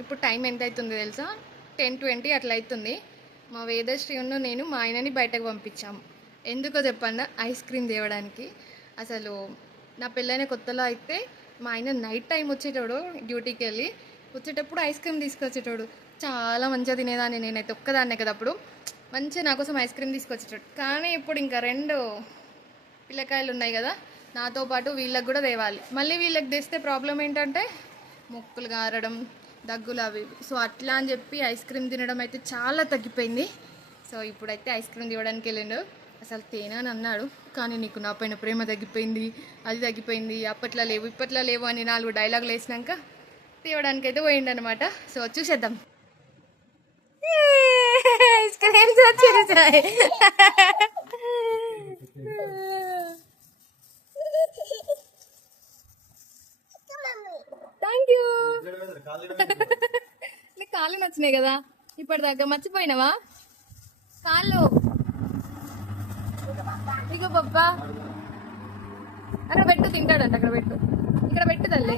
ఇప్పుడు టైం ఎంత అవుతుందో తెలుసా? 10:20 అట్లా అవుతుంది. మా వేదశ్రీ ఉన్న నేను మా ఆయనని బయటకు పంపించాము. ఎందుకో చెప్పండి, ఐస్ క్రీమ్ తేవడానికి. అసలు నా పెళ్ళైన కొత్తలో అయితే మా ఆయన నైట్ టైం వచ్చేటోడు, డ్యూటీకి వెళ్ళి వచ్చేటప్పుడు ఐస్ క్రీమ్ తీసుకొచ్చేటోడు. చాలా మంచిగా తినేదాన్ని నేనైతే, ఒక్కదాన్నే కదా అప్పుడు. మంచిగా నా కోసం ఐస్ క్రీమ్ తీసుకొచ్చేటోడు. కానీ ఇప్పుడు ఇంకా 2 పిల్లకాయలు ఉన్నాయి కదా, నాతో పాటు వీళ్ళకి కూడా తేవాలి. మళ్ళీ వీళ్ళకి తెస్తే ప్రాబ్లం ఏంటంటే ముక్కులు గారడం, దగ్గులు అవి. సో అట్లా అని చెప్పి ఐస్ క్రీమ్ తినడం అయితే చాలా తగ్గిపోయింది. సో ఇప్పుడైతే ఐస్ క్రీమ్ తినడానికి వెళ్ళిండు. అసలు తేనా అని అన్నాడు, కానీ నీకు నా పైన ప్రేమ తగ్గిపోయింది, అది తగ్గిపోయింది, అప్పట్లో లేవు ఇప్పట్లో లేవు అని 4 డైలాగులు వేసినాక తీయడానికి అయితే పోయిండు అనమాట. సో చూసేద్దాం. ఐస్ క్రీమ్స్ వచ్చేసాయి. Thank you. నీకు కాళ్ళు నచ్చినాయి కదా ఇప్పటిదాకా, మర్చిపోయినావా? కాళ్ళు ఇగో పప్ప అక్కడ పెట్టు, తింటాడంట. అక్కడ పెట్టు, ఇక్కడ పెట్టు తల్లి.